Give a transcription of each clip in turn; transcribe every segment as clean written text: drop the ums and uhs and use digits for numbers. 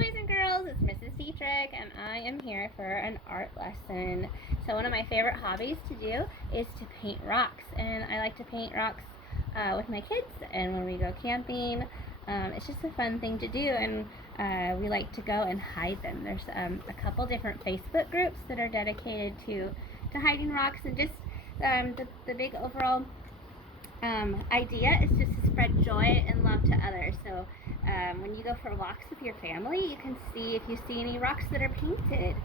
boys and girls, it's Mrs. Dietrich, and I am here for an art lesson. So one of my favorite hobbies to do is to paint rocks, and I like to paint rocks with my kids and when we go camping. It's just a fun thing to do, and we like to go and hide them. There's a couple different Facebook groups that are dedicated to hiding rocks, and just the big overall idea is just to spread joy and love to others. So when you go for walks with your family, you can see if you see any rocks that are painted.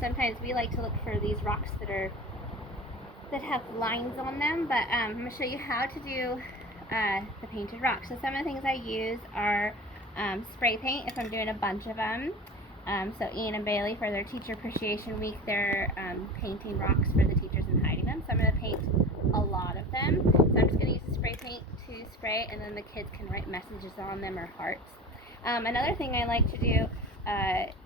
Sometimes we like to look for these rocks that have lines on them, but I'm going to show you how to do the painted rocks. So some of the things I use are spray paint if I'm doing a bunch of them. So Ian and Bailey, for their Teacher Appreciation Week, they're painting rocks for the teachers and hiding them. So I'm going to paint a lot of them. So I'm just going to use the spray paint to spray, and then the kids can write messages on them or hearts. Another thing I like to do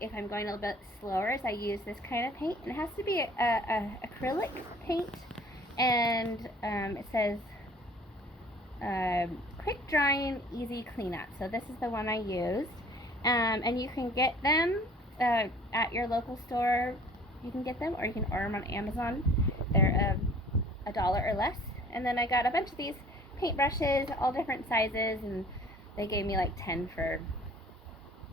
if I'm going a little bit slower is I use this kind of paint, and it has to be a acrylic paint, and it says quick drying, easy cleanup. So this is the one I used. And you can get them at your local store. You can get them, or you can order them on Amazon. They're $1 or less. And then I got a bunch of these paintbrushes, all different sizes, and they gave me like 10 for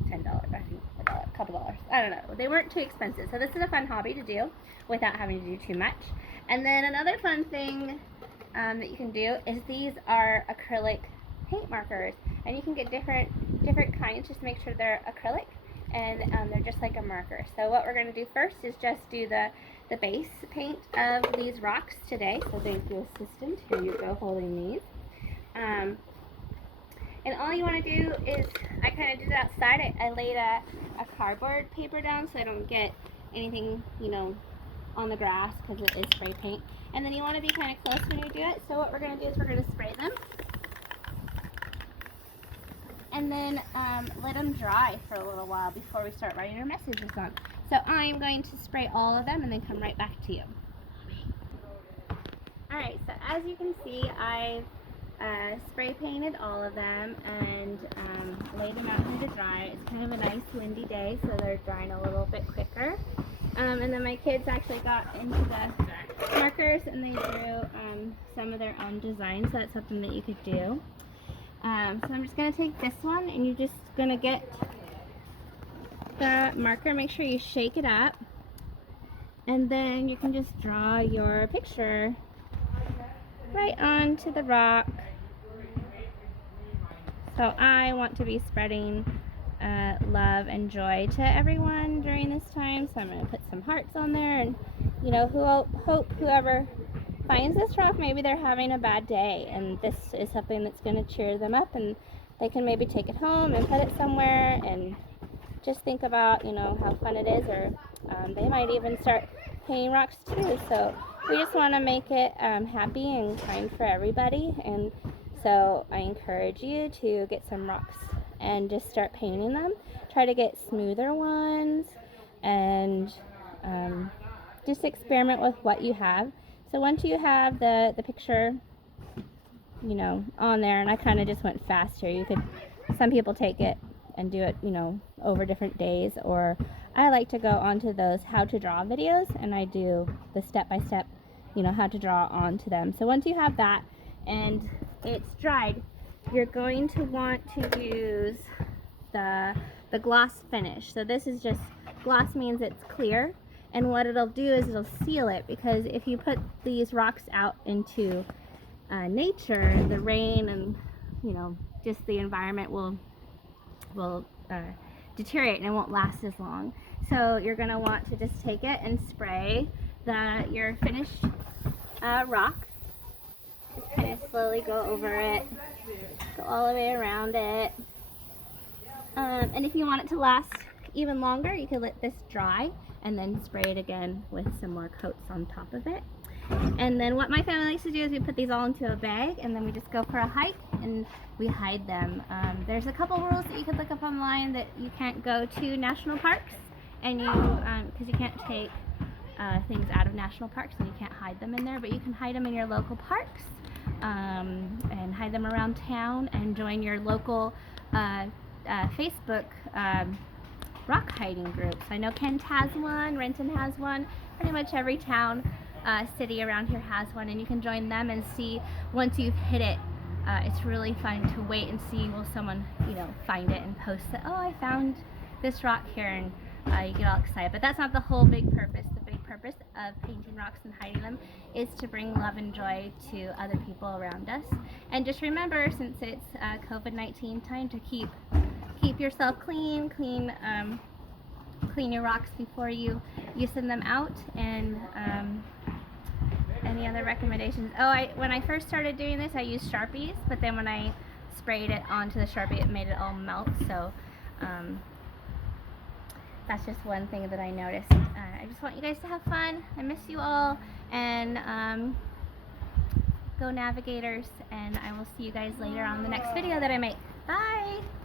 $10. I think a couple dollars. I don't know. They weren't too expensive. So this is a fun hobby to do without having to do too much. And then another fun thing that you can do is these are acrylic paint markers, and you can get different kinds. Just make sure they're acrylic, and they're just like a marker. So what we're going to do first is just do the base paint of these rocks today. So thank you, assistant. Here you go, holding these. And all you want to do is, I kind of did it outside. I laid a cardboard paper down so I don't get anything, on the grass, because it is spray paint. And then you want to be kind of close when you do it. So what we're going to do is we're going to spray them, and then let them dry for a little while before we start writing our messages on. So I'm going to spray all of them and then come right back to you. Alright, so as you can see, I've spray painted all of them and laid them out here to dry. It's kind of a nice windy day, so they're drying a little bit quicker. And then my kids actually got into the markers and they drew some of their own designs. So that's something that you could do. So I'm just going to take this one, and you're just going to get the marker, make sure you shake it up, and then you can just draw your picture right onto the rock. So I want to be spreading love and joy to everyone during this time, so I'm going to put some hearts on there, and hope whoever finds this rock, maybe they're having a bad day, and this is something that's going to cheer them up, and they can maybe take it home and put it somewhere and just think about how fun it is, or they might even start painting rocks too. So we just want to make it happy and kind for everybody, and so I encourage you to get some rocks and just start painting them. Try to get smoother ones, and just experiment with what you have. So once you have the picture, on there, and I kind of just went fast here. Some people take it and do it, over different days, or I like to go onto those how to draw videos, and I do the step-by-step, how to draw onto them. So once you have that and it's dried, you're going to want to use the gloss finish. So this is just, gloss means it's clear. And what it'll do is it'll seal it, because if you put these rocks out into nature, the rain and just the environment will deteriorate, and it won't last as long. So you're going to want to just take it and spray your finished rock. Just kind of slowly go over it, go all the way around it. And if you want it to last even longer, you can let this dry and then spray it again with some more coats on top of it. And then what my family likes to do is we put these all into a bag, and then we just go for a hike and we hide them. There's a couple rules that you could look up online, that you can't go to national parks, and because you can't take things out of national parks, and you can't hide them in there, but you can hide them in your local parks, and hide them around town, and join your local Facebook rock hiding groups. I know Kent has one, Renton has one, pretty much every town, city around here has one, and you can join them and see once you've hit it. It's really fun to wait and see, will someone, find it and post it, oh, I found this rock here, and you get all excited. But that's not the whole big purpose. The big purpose of painting rocks and hiding them is to bring love and joy to other people around us. And just remember, since it's COVID-19 time, to keep yourself clean, clean your rocks before you send them out. And any other recommendations? When I first started doing this, I used Sharpies, but then when I sprayed it onto the Sharpie, it made it all melt. So that's just one thing that I noticed. I just want you guys to have fun. I miss you all, and go Navigators, and I will see you guys later on the next video that I make. Bye!